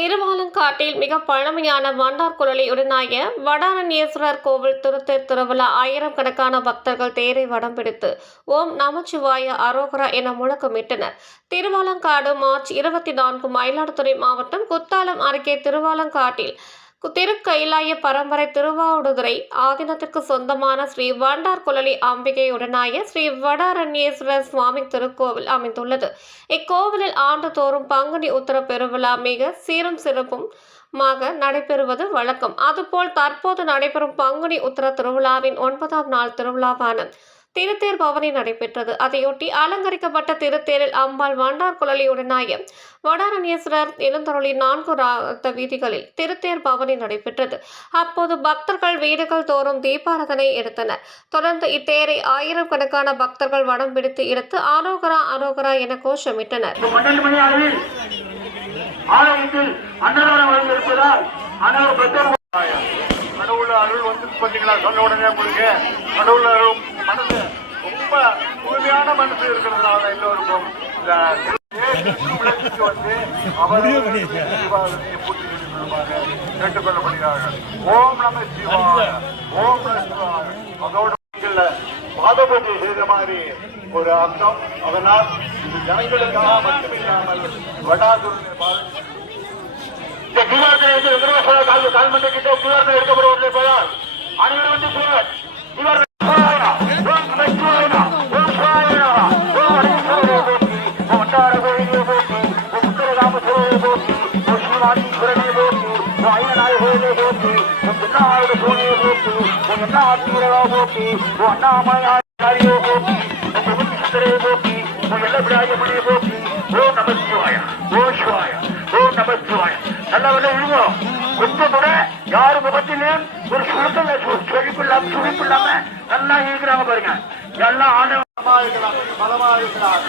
திருவாலங்காட்டில் மிக பழமையான வண்டார் உடனாய வடாரண்யேஸ்வரர் கோவில் திருத்தேர் திருவிழா ஆயிரம் கணக்கான பக்தர்கள் தேரை வடம் பிடித்து ஓம் நமச்சிவாய அரோகரா என முழக்கமிட்டனர். திருவாலங்காடு மார்ச் இருபத்தி நான்கு மயிலாடுதுறை மாவட்டம் குத்தாலம் அருகே திருவாலங்காட்டில் திருக்கைலாய பரம்பரை திருவாவடுதுறை ஆதீனத்திற்கு சொந்தமான ஸ்ரீ வண்டார் குழலி அம்பிகையுடனாய ஸ்ரீ வடாரண்யேஸ்வரர் சுவாமி திருக்கோவில் அமைந்துள்ளது. இக்கோவிலில் ஆண்டுதோறும் பங்குனி உத்தர பெருவிழா மிக சீரும் சிறப்பும் மாக நடைபெறுவது வழக்கம். அதுபோல் தற்போது நடைபெறும் பங்குனி உத்தர திருவிழாவின் ஒன்பதாம் நாள் திருவிழாவான திருத்தேர் பவனி நடைபெற்றது. அதையொட்டி அலங்கரிக்கப்பட்ட திருத்தேரில் அம்பாள் வண்டார் குழலியுடனாய வடாரண்யேஸ்வரர் எழுந்தருளி நான்கு ராத்த வீதிகளில் திருத்தேர் பவனி நடைபெற்றது. அப்போது பக்தர்கள் வீடுகள் தோறும் தீபாரதனை எடுத்தனர். தொடர்ந்து இத்தேரை ஆயிரம் கணக்கான பக்தர்கள் வடம் பிடித்து எடுத்து ஆரோகரா ஆரோகரா என கோஷமிட்டனர். ஆலயத்தில் அன்னதானம் வழங்கியிருப்பதால் அனைவரும் பிரத்யேக கடவுள் அருள் வந்து பார்த்தீங்களா சொன்ன உடனே உங்களுக்கு. கடவுள் அருள் மனசு ரொம்ப தூய்மையான மனசு இருக்கிறதுனால எல்லோருக்கும் இந்த உலகிற்கு வந்து அவரவர் தீபாவளியை பூர்த்தி செய்து கொள்ளுமாறு கேட்டுக்கொள்ளப்படுகிறார்கள் ஓம் நம சிவாய ஓம் நம சிவாய அதோடு இல்ல பாதபூஜை செய்த மாதிரி ஒரு அர்த்தம் அதனால் இது ஜனங்களுக்காக மட்டுமில்லாமல் வடாதுரை பாத இந்த தீவிரத்தை எதிர்பார்த்த கால் கால் கிட்ட தீவிரத்தை எடுக்கப்படுவதை போயால் அண்ணாமலையாரியோ போக்கி சுந்தரே போக்கி எல்லபிராயமணியை போக்கி ஓ நம சிவாய ஓ சிவாய ஓ நம சிவாய நல்லா வந்து விழுவோம் கொஞ்சம் யாரு முகத்திலும் ஒரு சுருக்கல செழிப்பு இல்லாம நல்லா இருக்கிறாங்க பாருங்க எல்லாம் ஆண்டவமா இருக்கிறாங்க பலமா இருக்கிறார்